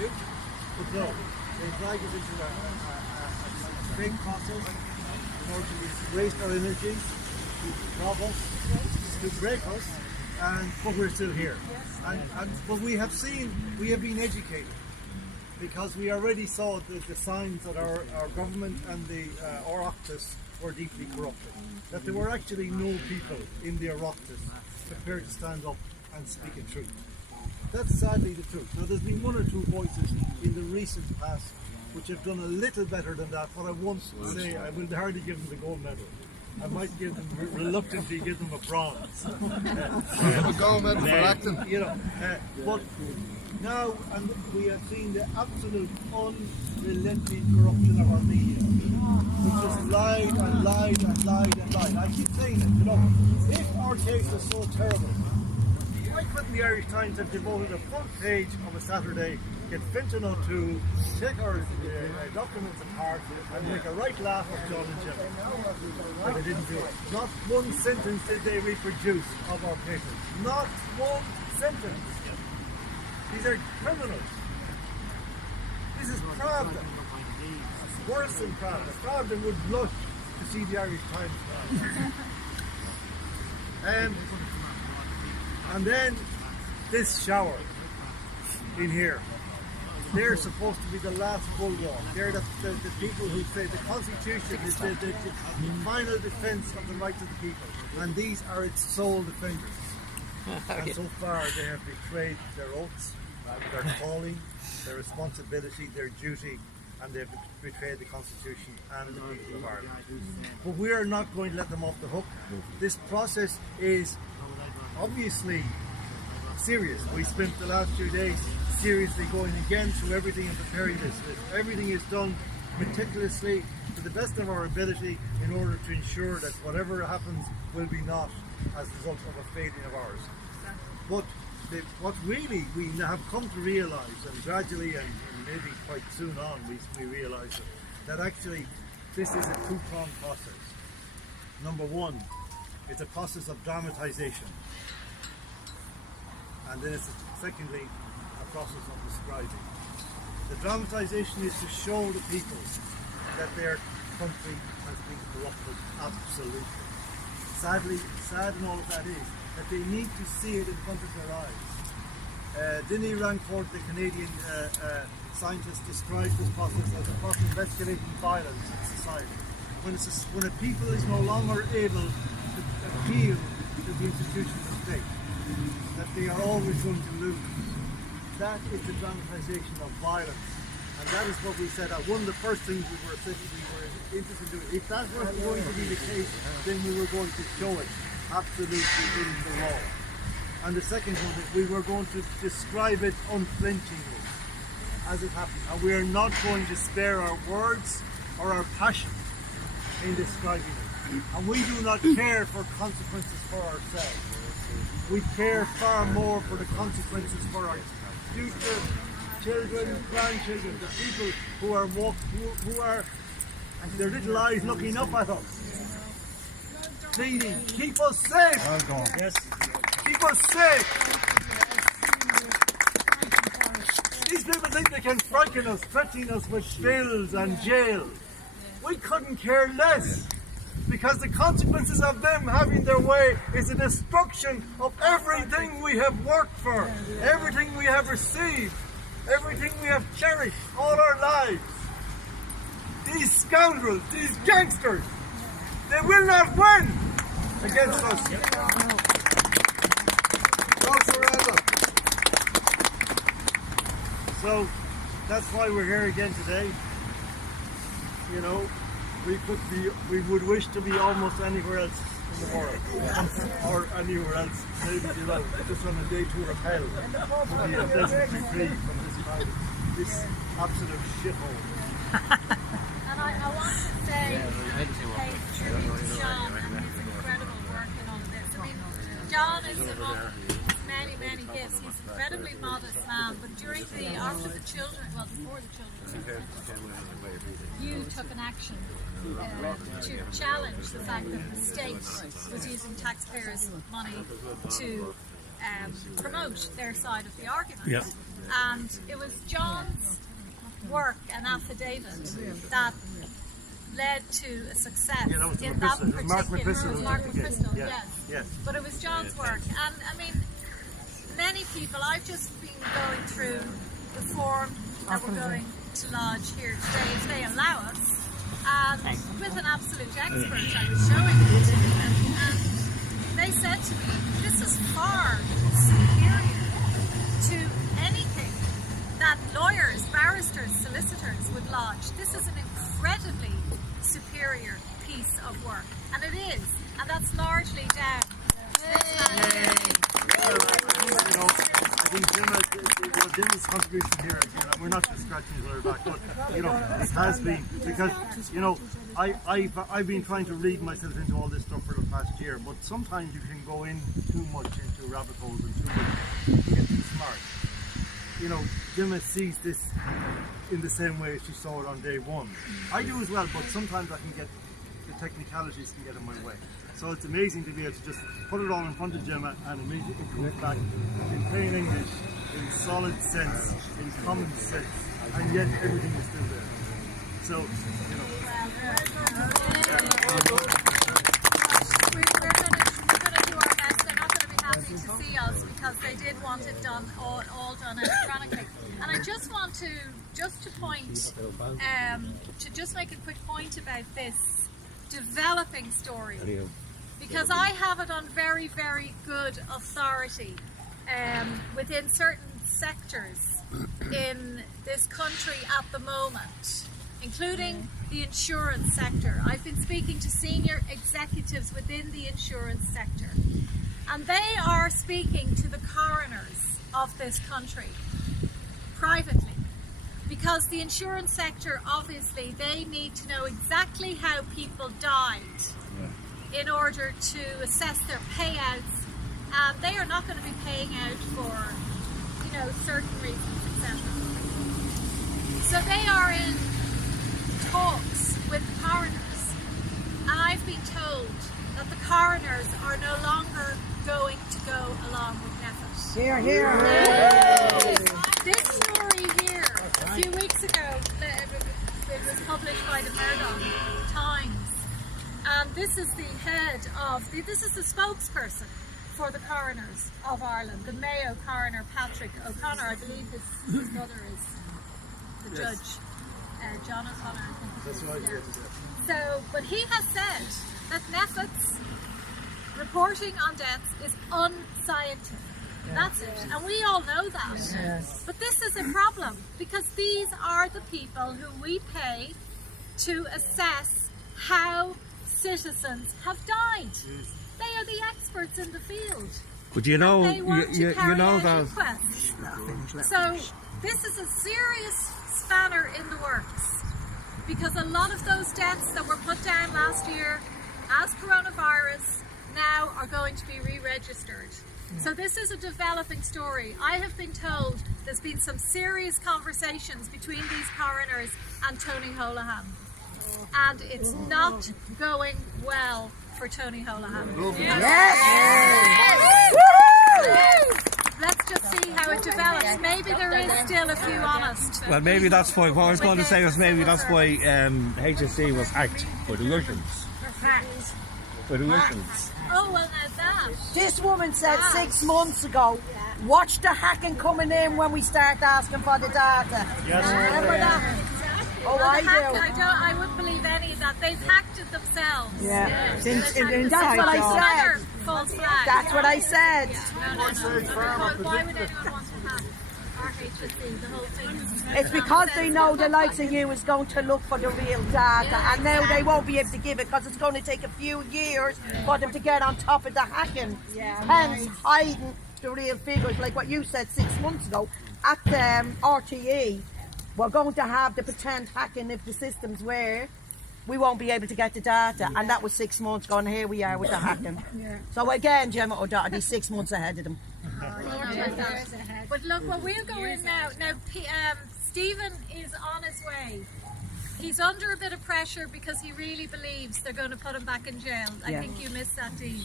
do. But no, they drag us into a big process in order to waste our energy, to rob us, to break us, but we're still here. But we have been educated, because we already saw the signs that our government and the Oireachtas were deeply corrupted. That there were actually no people in the Oireachtas prepared to stand up and speak the truth. That's sadly the truth. Now, there's been one or two voices in the recent past which have done a little better than that, but I won't say, I will hardly give them the gold medal. I might give them, reluctantly give them a bronze. A gold medal for acting. But now, and we have seen the absolute unrelenting corruption of our media, which has lied and lied and lied and lied. I keep saying it, if our case is so terrible, why couldn't the Irish Times have devoted a front page of a Saturday, get Fintan O'Toole, take our documents apart and make a right laugh of John and Gemma? But they didn't do it. Not one sentence did they reproduce of our papers. Not one sentence. These are criminals. This is Pravda. Worse than Pravda. Pravda would blush to see the Irish Times now. And then this shower in here. They're supposed to be the last bulwark. They're the people who say the Constitution is the final defence of the rights of the people. And these are its sole defenders. And so far they have betrayed their oaths, their calling, their responsibility, their duty, and they've betrayed the Constitution and the people of Ireland. But we are not going to let them off the hook. This process is obviously serious. We spent the last 2 days seriously going again through everything and preparing this. Everything is done meticulously to the best of our ability in order to ensure that whatever happens will be not as a result of a failing of ours. But what really we have come to realise, and gradually and maybe quite soon on we realise that actually this is a two-pronged process. Number one, it's a process of dramatisation, and then it's secondly a process of describing. The dramatisation is to show the people that their country has been corrupted absolutely. Sadly, sad in all of that is that they need to see it in front of their eyes. Denis Rancourt, the Canadian scientist, described this process as a process of escalating violence in society. When a people is no longer able to appeal to the institutions of state, that they are always going to lose. That is the dramatization of violence. And that is what we said. One of the first things we were interested in doing. If that was going to be the case, then we were going to show it absolutely in the law. And the second one, that we were going to describe it unflinchingly as it happened. And we are not going to spare our words or our passion in describing it. And we do not care for consequences for ourselves. We care far more for the consequences for our future children, grandchildren, the people who are their little eyes looking up at us, pleading, keep us safe. Yes, keep us safe. These people think they can frighten us, threatening us with bills and jail. We couldn't care less, because the consequences of them having their way is the destruction of everything we have worked for, everything we have received, everything we have cherished all our lives. These scoundrels, these gangsters, they will not win against us. So that's why we're here again today. You know, we would wish to be almost anywhere else in the world, or anywhere else, maybe, you know, just on a day tour of hell, to be pleasantly free from this absolute shithole. And I want to say, pay tribute to John and his incredible work in all of this. I mean, John is among many, many gifts. He's an incredibly modest man, but after the children, well, before the children, you took an action to challenge the fact that the state was using taxpayers' money to promote their side of the argument. Yeah. And it was John's work and affidavit that led to a success in that particular. Mark McChrystal, yes. yes. But it was John's work, and I mean, many people. I've just been going through the form that we're going to lodge here today, if they allow us, and with an absolute expert, I was showing it to them, and they said to me, "This is far superior to anything that lawyers, barristers, solicitors would lodge. This is an incredibly superior piece of work," and it is, and that's largely down to this man. I think Gemma's contribution here, we're not just scratching each other back, but it has been, because I've been trying to read myself into all this stuff for the past year, but sometimes you can go in too much into rabbit holes and you get too smart. Gemma sees this in the same way as she saw it on day one. I do as well, but sometimes I can get the technicalities can get in my way. So it's amazing to be able to just put it all in front of Gemma and immediately it comes back in plain English, in solid sense, in common sense, and yet everything is still there. So, We're going to do our best. They're not going to be happy to see us because they did want it done, all done electronically. And I just want to just make a quick point about this developing story, because I have it on very, very good authority within certain sectors in this country at the moment, including the insurance sector. I've been speaking to senior executives within the insurance sector, and they are speaking to the coroners of this country privately, because the insurance sector, obviously, they need to know exactly how people died in order to assess their payouts, and they are not going to be paying out for, certain reasons, etc. So they are in talks with the coroners, and I've been told that the coroners are no longer going to go along with NPHET. Here, here. This story here, a few weeks ago, it was published by the Murdoch Times, and this is the head of, this is the spokesperson for the coroners of Ireland, the Mayo coroner Patrick O'Connor. I believe his brother is the judge, John O'Connor. I think that's right. So, but he has said that NPHET's reporting on deaths is unscientific. That's it, and we all know that. Yes. But this is a problem, because these are the people who we pay to assess how citizens have died. They are the experts in the field. But you know that. that. So this is a serious spanner in the works, because a lot of those deaths that were put down last year as coronavirus now are going to be re-registered. So this is a developing story. I have been told there's been some serious conversations between these coroners and Tony Holohan, and it's not going well for Tony Holohan. Yes! Let's just see how it develops. Maybe there is still a few honest. Well, maybe that's why. What I was going to say was maybe that's why HSE was hacked for the Russians. For the Russians. Oh, well, now that. This woman said 6 months ago, watch the hacking coming in when we start asking for the data. Yes. Remember that? Oh, Well, I hacked, do. I wouldn't believe any of that. They've hacked it themselves. Yeah. They've Since- hacked in it that's what I themselves. said. Another false flag. That's what I said. No. Why would anyone want to hack our HSE? The whole thing is It's because they know the likes of you is going to look for the real data, and now they won't be able to give it because it's going to take a few years for them to get on top of the hacking. Hence, hiding the real figures, like what you said 6 months ago at RTE. We're going to have the pretend hacking if the systems were. We won't be able to get the data, and that was 6 months ago, and here we are with the hacking. So again, Gemma O'Doherty, 6 months ahead of them. But look, well, we'll go in now. Now, Stephen is on his way. He's under a bit of pressure because he really believes they're going to put him back in jail. I think you missed that, Dee.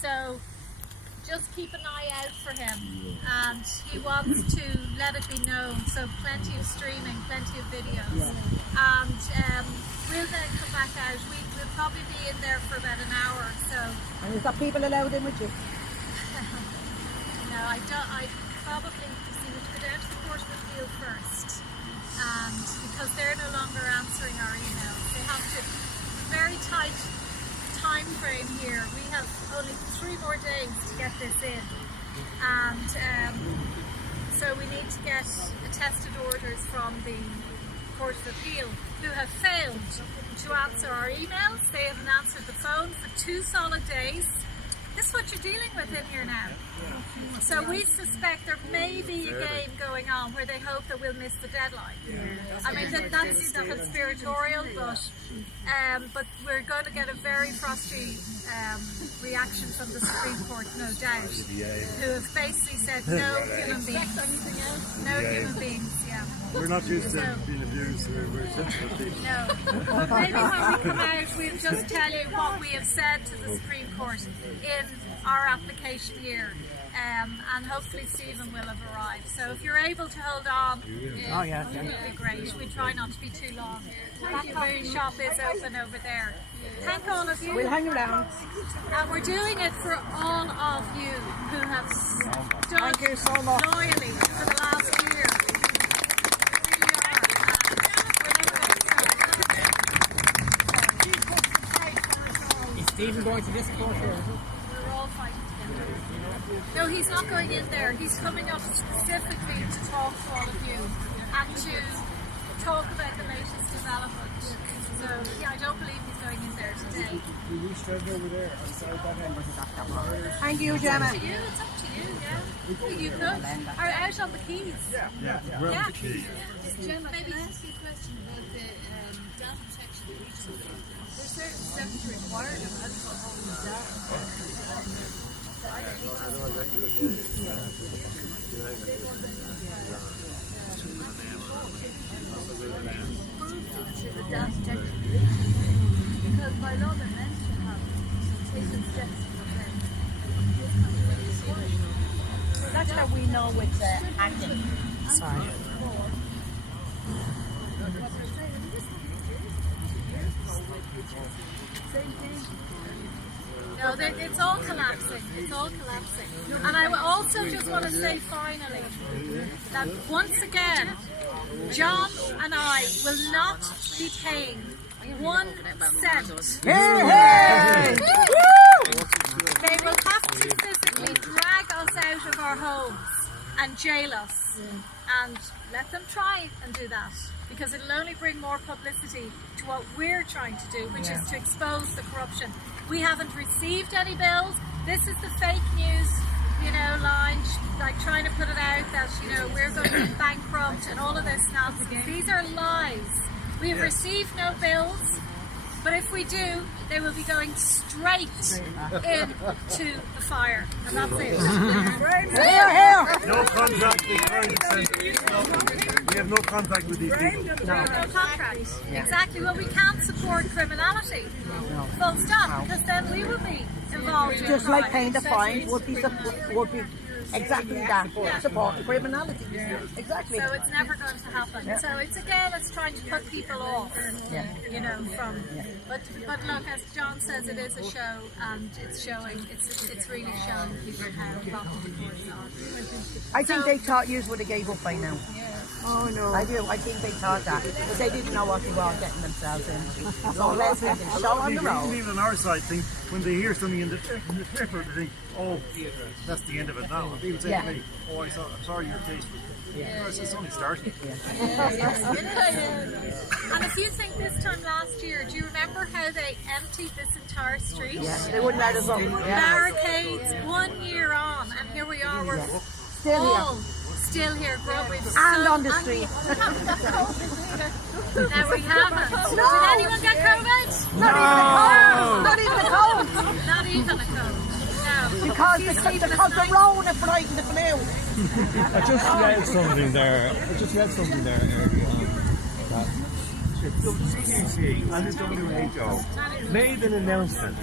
So just keep an eye out for him, and he wants to let it be known. So plenty of streaming, plenty of videos, and we'll then come back out. We'll probably be in there for about an hour or so. And you've got people allowed in with you? No, I don't. I probably see we go down to the Court of Appeal first, and because they're no longer answering our emails, they have to. Very tight time frame here. We have only 3 more days to get this in, and so we need to get attested orders from the Court of Appeal, who have failed to answer our emails. They haven't answered the phone for 2 solid days. This is what you're dealing with in here now. So we suspect there may be a game going on where they hope that we'll miss the deadline. I mean, that's not conspiratorial, but we're going to get a very frosty reaction from the Supreme Court, no doubt, who have basically said no human beings. No human beings, yeah. We're not used to being abused, we're sensitive people. No, but maybe when we come out, we'll just tell you what we have said to the Supreme Court in our application here, and hopefully Stephen will have arrived. So if you're able to hold on, it would be great. We try not to be too long. That coffee shop is open over there. Thank all of you. We'll hang around. And we're doing it for all of you who have stood Thank you so much. loyally for the last year. Stephen going to this court here? We're all fighting together. No, he's not going in there. He's coming up specifically to talk to all of you and to talk about the latest development. So, yeah, I don't believe he's going in there today. We straight over there. Thank you, Gemma. It's up to you, it's up to you, yeah. You could. Or out on the keys. Yeah. Yeah. Gemma, maybe ask you a question about the data protection regional. There's certain steps to require them. How do you hold them down? To the data protection region. Because by law they're meant to have taken steps to prevent this kind of legislation. That's how we know it's acting. Sorry. No, it's all collapsing. It's all collapsing. And I also just want to say finally that once again, John and I will not be paying 1 cent. Hey! They will have to physically drag us out of our homes and jail us. And let them try and do that, because it'll only bring more publicity to what we're trying to do, which is to expose the corruption. We haven't received any bills. This is the fake news, line, like trying to put it out that, we're going to be bankrupt and all of this nonsense. These are lies. We have received no bills, but if we do, they will be going straight into the fire. And that's it. No contact with we have no contact with these people. No contract. Exactly. Well, we can't support criminality. Full stop. Because then we will be involved in Just crime. like paying the fine would be exactly that. Support criminality. Exactly. So it's never going to happen. So it's trying to put people off, from. But look, as John says, it is a show, and it's showing. It's really showing people how rotten the courts are. I think they thought you would have gave up by now. Oh no. I do. I think they thought that. But they didn't know what they were getting themselves into. So let's get the show on the road. People on our side think, when they hear something in the paper, they think, oh, that's the end of it now. And people say to me, oh, I'm sorry your case was... It's only starting. And if you think this time last year, do you remember how they emptied this entire street? Yeah, they wouldn't let us up. Barricades 1 year on, and here we are, we're Still all here. still here, growing. And on the street. Now we haven't. Did anyone get COVID? Not even a cold. Not even a cold. No. Because the Rona frightened the flu. I just read something there earlier on. That the CDC and the WHO made an announcement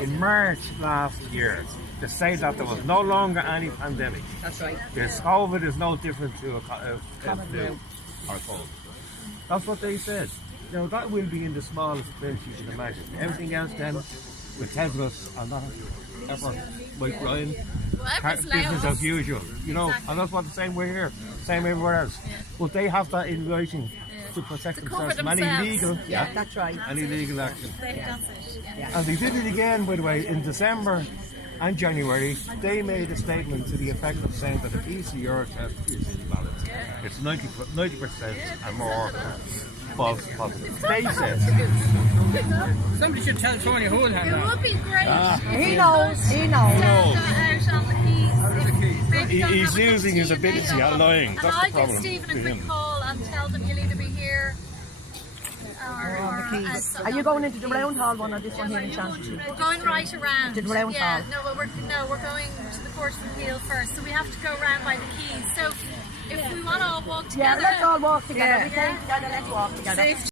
in March last year to say that there was no longer any pandemic. That's right. This COVID is no different to a flu or cold. That's what they said. Now that will be in the smallest print you can imagine. Everything else then will tell us and not ever like Ryan. Business as usual, you know, and that's what the same way here, same everywhere else. But they have that in writing to protect themselves from any legal, That's right. any legal action. That's it. Yeah. And they did it again, by the way, in December and January. They made a statement to the effect of saying that the PCR test is invalid. It's 90% and more false positive. They said. Somebody should tell Tony Houlihan It that. would be great. He knows. He knows. Stand out on the keys. Maybe don't He's have a using his ability at lying. And That's I'll the problem give Stephen a with quick him. call and tell them you'll either be here or outside. Are you going into the round hall one or this one here in Chancery? We're going right around. To the round yeah, hall? we're going to the Court of Appeal first, so we have to go round by the keys. So if we want to all walk Yeah, together, let's all walk together. We came together, let's walk together. Safe